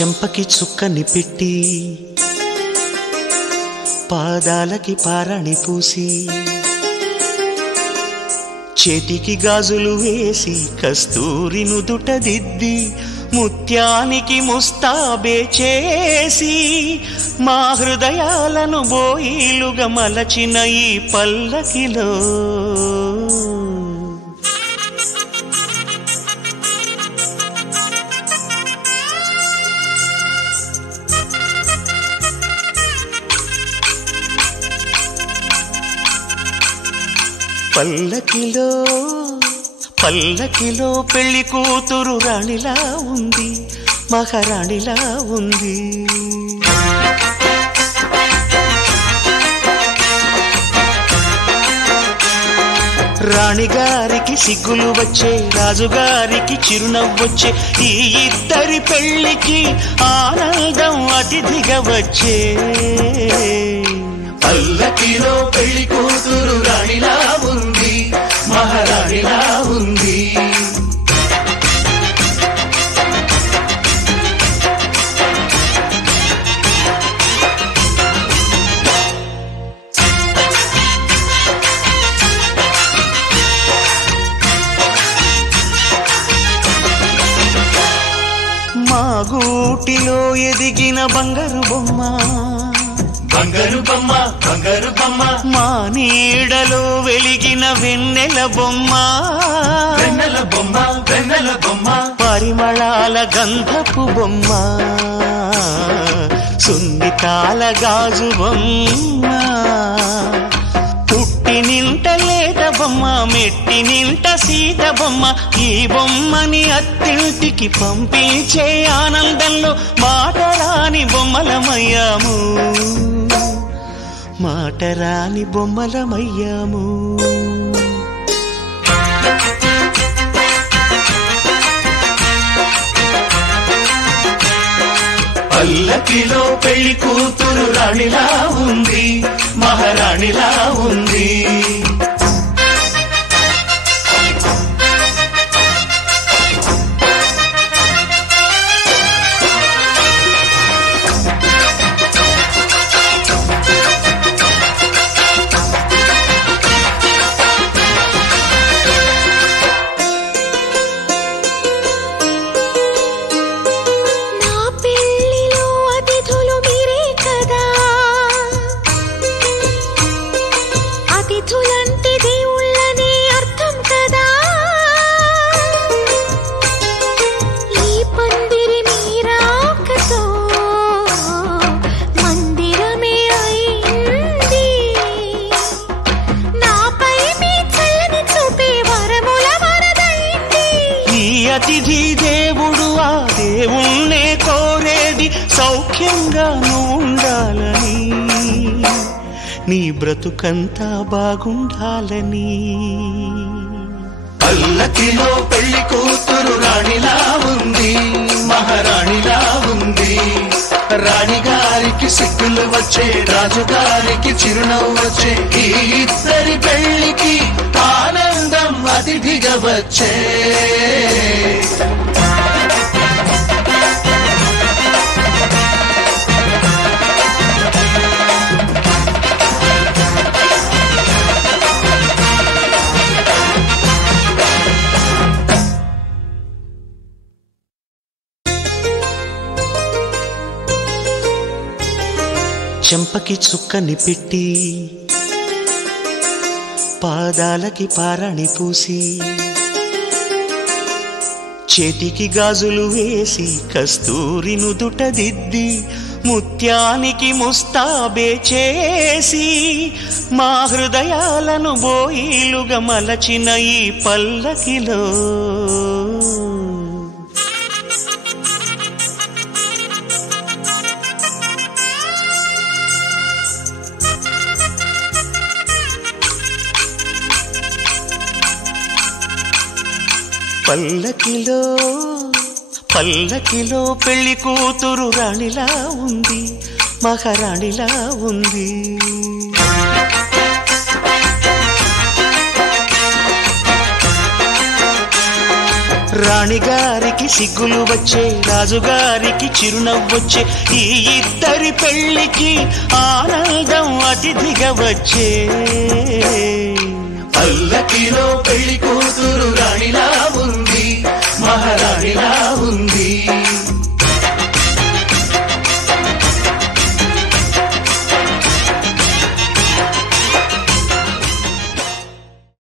చెంపకి చుక్కని పెట్టి పాదాలకి పారాణి పూసి చేతికి గాజులు వేసి కస్తూరి నుదుట దిద్ది ముత్యానికి ముస్తాబే చేసి మా హృదయాలను బోయిలుగా మలచిన ఈ పల్లకిలో పల్లకిలో పల్లకిలో పెళ్లి కూతురు రాణిలా ఉంది, మహారాణిలా ఉంది. రాణిగారికి సిగ్గులు వచ్చే, రాజుగారికి చిరునవ్వొచ్చే, ఈ ఇద్దరి పెళ్లికి ఆనందం అతిథిగా వచ్చే. పల్లకిలో పెళ్లి కూతురు రాణిలా ఉంది, మహారాణిలా ఉంది. మా గూటిలో ఎదిగిన బంగారు బొమ్మ, బంగారు బొమ్మ, బంగారు బొమ్మ. మా నీడలో వెలిగిన వెన్నెల బొమ్మ, వెన్నెల బొమ్మ, వెన్నెల బొమ్మ. పరిమళాల గంధపు బొమ్మ, సున్నితాల గాజు బొమ్మ. పుట్టి నింట లేత బొమ్మ, మెట్టి నింట సీత బొమ్మ. ఈ బొమ్మని అత్తింటికి పంపించే ఆనందంలో మాటరాని బొమ్మలమయ్యాము, మాటరాని బొమ్మలమయ్యాము. పల్లకిలో పెళ్లి కూతురు రాణిలా ఉంది, మహారాణిలా ఉంది. అతిథి దేవుడు ఆ దేవుణ్ణే కోరేది సౌఖ్యంగా నువ్వు ఉండాలని, నీ బ్రతుకంతా బాగుండాలని. పల్లకిలో పెళ్లి కూతురు రాణిలా ఉంది, మహారాణిలా ఉంది. రాణిగారికి సిగ్గులు వచ్చే, రాజుగారికి చిరునవ్వు వచ్చే, ఈ ఇద్దరి పెళ్లికి ఆనందం అతిథిగా వచ్చే. చెంపకి చుక్కని పెట్టి పాదాలకి పారాణి పూసి చేతికి గాజులు వేసి కస్తూరి నుదుట దిద్ది ముత్యానికి ముస్తాబే చేసి మా హృదయాలను బోయిలుగా మలచిన ఈ పల్లకిలో పల్లకిలో పల్లకిలో పెళ్లి కూతురు రాణిలా ఉంది, మహారాణిలా ఉంది. రాణిగారికి సిగ్గులు వచ్చే రాజుగారికి చిరునవ్వొచ్చే ఈ ఇద్దరి పెళ్లికి ఆనందం అతిథిగా వచ్చే పల్లకిలో పెళ్లి కూతురు రాణిలా